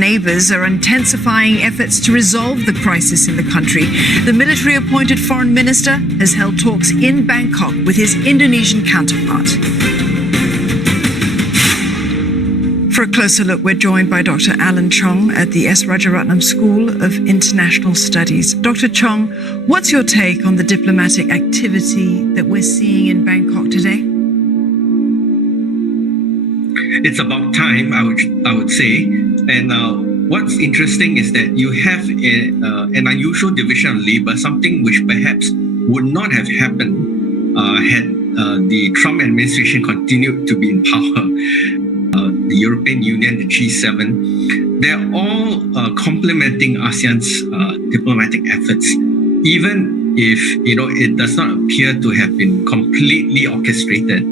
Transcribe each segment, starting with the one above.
neighbours are intensifying efforts to resolve the crisis in the country. The military-appointed foreign minister has held talks in Bangkok with his Indonesian counterpart. For a closer look, we're joined by Dr. Alan Chong at the S. Rajaratnam School of International Studies. Dr. Chong, what's your take on the diplomatic activity that we're seeing in Bangkok today? It's about time, I would say. And what's interesting is that you have an unusual division of labor, something which perhaps would not have happened had the Trump administration continued to be in power. The European Union, the G7, they're all complementing ASEAN's diplomatic efforts, even if it does not appear to have been completely orchestrated.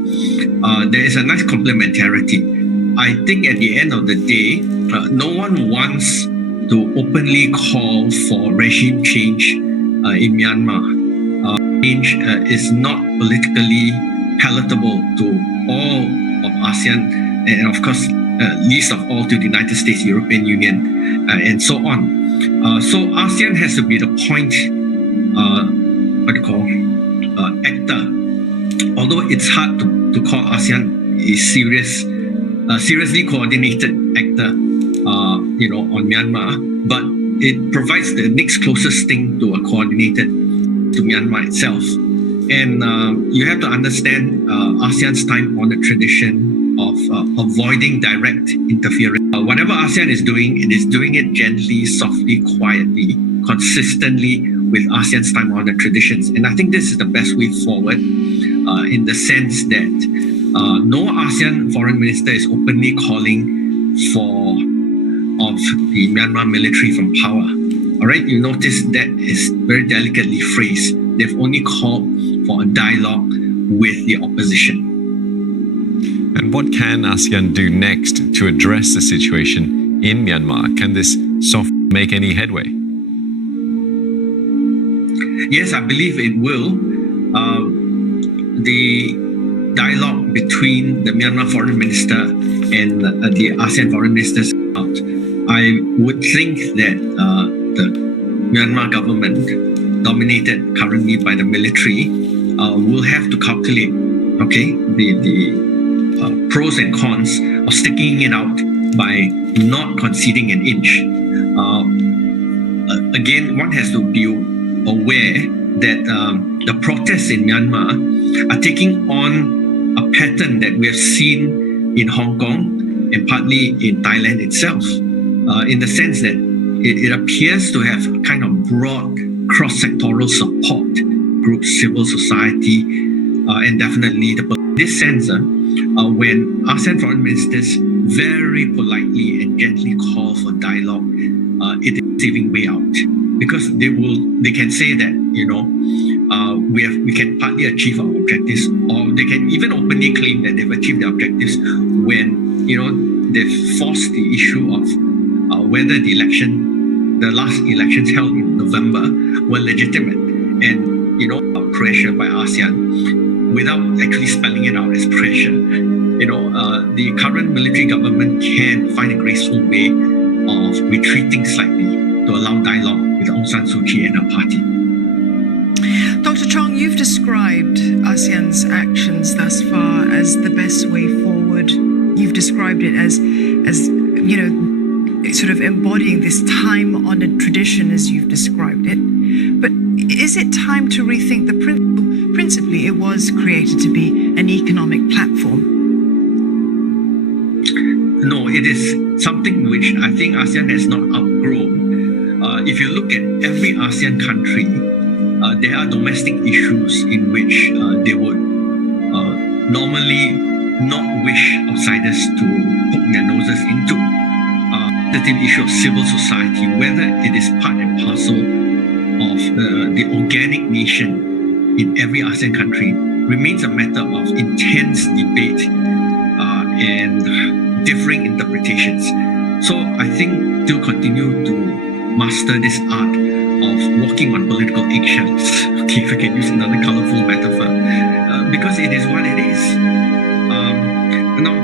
There is a nice complementarity. I think at the end of the day, no one wants to openly call for regime change in Myanmar. Change is not politically palatable to all of ASEAN, and of course, least of all to the United States, European Union, and so on. So ASEAN has to be the point, actor. Although it's hard to call ASEAN a seriously coordinated actor, on Myanmar, but it provides the next closest thing to a coordinated to Myanmar itself. And you have to understand ASEAN's time-honored tradition of avoiding direct interference. Whatever ASEAN is doing, it is doing it gently, softly, quietly, consistently with ASEAN's time-honored traditions. And I think this is the best way forward in the sense that no ASEAN foreign minister is openly calling for the Myanmar military from power. All right, you notice that is very delicately phrased. They've only called for a dialogue with the opposition. And what can ASEAN do next to address the situation in Myanmar? Can this soft make any headway? Yes, I believe it will. The dialogue between the Myanmar foreign minister and the ASEAN foreign ministers out. I would think that the Myanmar government, dominated currently by the military, will have to calculate, the pros and cons of sticking it out by not conceding an inch. Again, one has to be aware that the protests in Myanmar are taking on a pattern that we have seen in Hong Kong and partly in Thailand itself, in the sense that it appears to have kind of broad cross-sectoral support groups, civil society, and definitely in this sense, when ASEAN foreign ministers very politely and gently call for dialogue, it is saving way out, because they can say that we can partly achieve our objectives, or they can even openly claim that they've achieved their objectives when they've forced the issue of whether the last elections held in November were legitimate, and pressure by ASEAN without actually spelling it out as pressure. The current military government can find a graceful way of retreating slightly to allow dialogue with Aung San Suu Kyi and her party. Dr. Chong, you've described ASEAN's actions thus far as the best way forward. You've described it as sort of embodying this time-honored tradition as you've described it. But is it time to rethink the principle? Principally, it was created to be an economic platform. No, it is something which I think ASEAN has not outgrown. If you look at every ASEAN country, there are domestic issues in which they would normally not wish outsiders to poke their noses into. The issue of civil society, whether it is part and parcel of the organic nation in every ASEAN country, remains a matter of intense debate and differing interpretations. So I think to continue to master this art of walking on political eggshells, if I can use another colorful metaphor, because it is what it is. Now,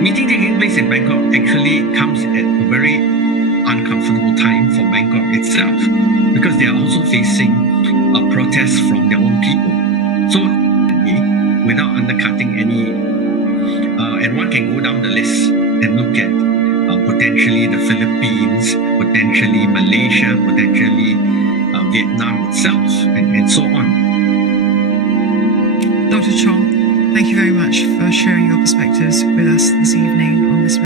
meeting taking place in Bangkok actually comes at a very uncomfortable time for Bangkok itself, because they are also facing protests from their own people. So, without undercutting any, and one can go down the list and look at potentially the Philippines, potentially Malaysia, potentially Vietnam itself, and so on. Dr. Chong, thank you very much for sharing your perspectives with us this evening on this